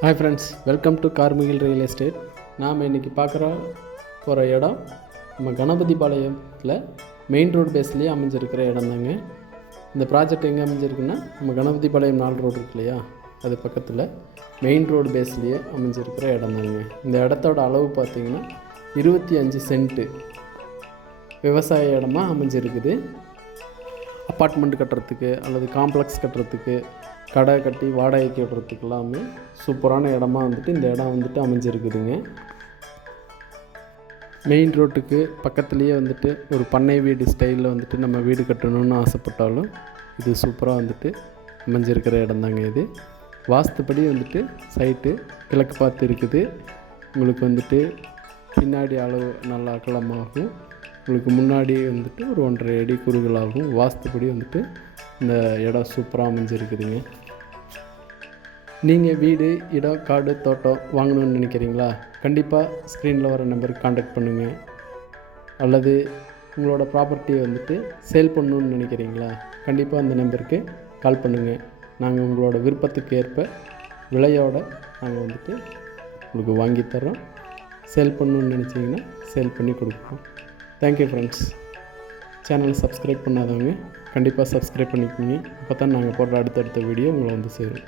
Hi friends welcome to கார்மிகில் real estate நாம் இன்றைக்கி பார்க்குற போகிற இடம் நம்ம கணபதி பாளையத்தில் மெயின் ரோடு பேஸ்லேயே அமைஞ்சிருக்கிற இடம் தாங்க இந்த ப்ராஜெக்ட் எங்கே அமைஞ்சிருக்குன்னா நம்ம கணபதி பாளையம் நாலு ரோடு இருக்கு இல்லையா? அது பக்கத்தில் மெயின் ரோடு பேஸ்லேயே அமைஞ்சிருக்கிற இடம் தாங்க இந்த இடத்தோட அளவு பார்த்திங்கன்னா இருபத்தி அஞ்சு சென்ட்டு விவசாய இடமா அமைஞ்சிருக்குது. அப்பார்ட்மெண்ட் கட்டுறதுக்கு அல்லது காம்ப்ளெக்ஸ் கட்டுறதுக்கு கடை கட்டி வாடகைக்கு விடுறதுக்கு எல்லாமே சூப்பரான இடமா வந்துட்டு இந்த இடம் வந்துட்டு அமைஞ்சிருக்குதுங்க. மெயின் ரோட்டுக்கு பக்கத்துலேயே வந்துட்டு ஒரு பண்ணை வீடு ஸ்டைலில் வந்துட்டு நம்ம வீடு கட்டணும்னு ஆசைப்பட்டாலும் இது சூப்பராக வந்துட்டு அமைஞ்சிருக்கிற இடம்தாங்க இது. வாஸ்துப்படி வந்துட்டு சைட்டு கிழக்கு பார்த்து இருக்குது. உங்களுக்கு வந்துட்டு பின்னாடி அளவு நல்லா அகலமாகும். உங்களுக்கு முன்னாடி வந்துட்டு ஒரு ஒன்றரை அடி குறுகலாகும் வாஸ்துப்படி வந்துட்டு இந்த இடம் சூப்பராக அமைஞ்சிருக்குதுங்க. நீங்கள் வீடு இடம் காடு தோட்டம் வாங்கணும்னு நினைக்கிறீங்களா? கண்டிப்பாக ஸ்க்ரீனில் வர நம்பருக்கு காண்டாக்ட் பண்ணுங்கள் அல்லது உங்களோட ப்ராப்பர்ட்டியை வந்துட்டு சேல் பண்ணணும்னு நினைக்கிறீங்களா? கண்டிப்பாக அந்த நம்பருக்கு கால் பண்ணுங்கள் நாங்கள் உங்களோட விருப்பத்துக்கு ஏற்ப விலையோடு நாங்கள் வந்துட்டு உங்களுக்கு வாங்கி தர்றோம். சேல் பண்ணணும்னு நினச்சிங்கன்னா சேல் பண்ணி கொடுக்குறோம் தேங்க்யூ ஃப்ரெண்ட்ஸ் சேனலை சப்ஸ்கிரைப் பண்ணாதவங்க கண்டிப்பாக சப்ஸ்கிரைப் பண்ணிக்கோங்க. அப்போ தான் நாங்கள் போடுற அடுத்தடுத்த வீடியோ உங்களை வந்து சேரும்.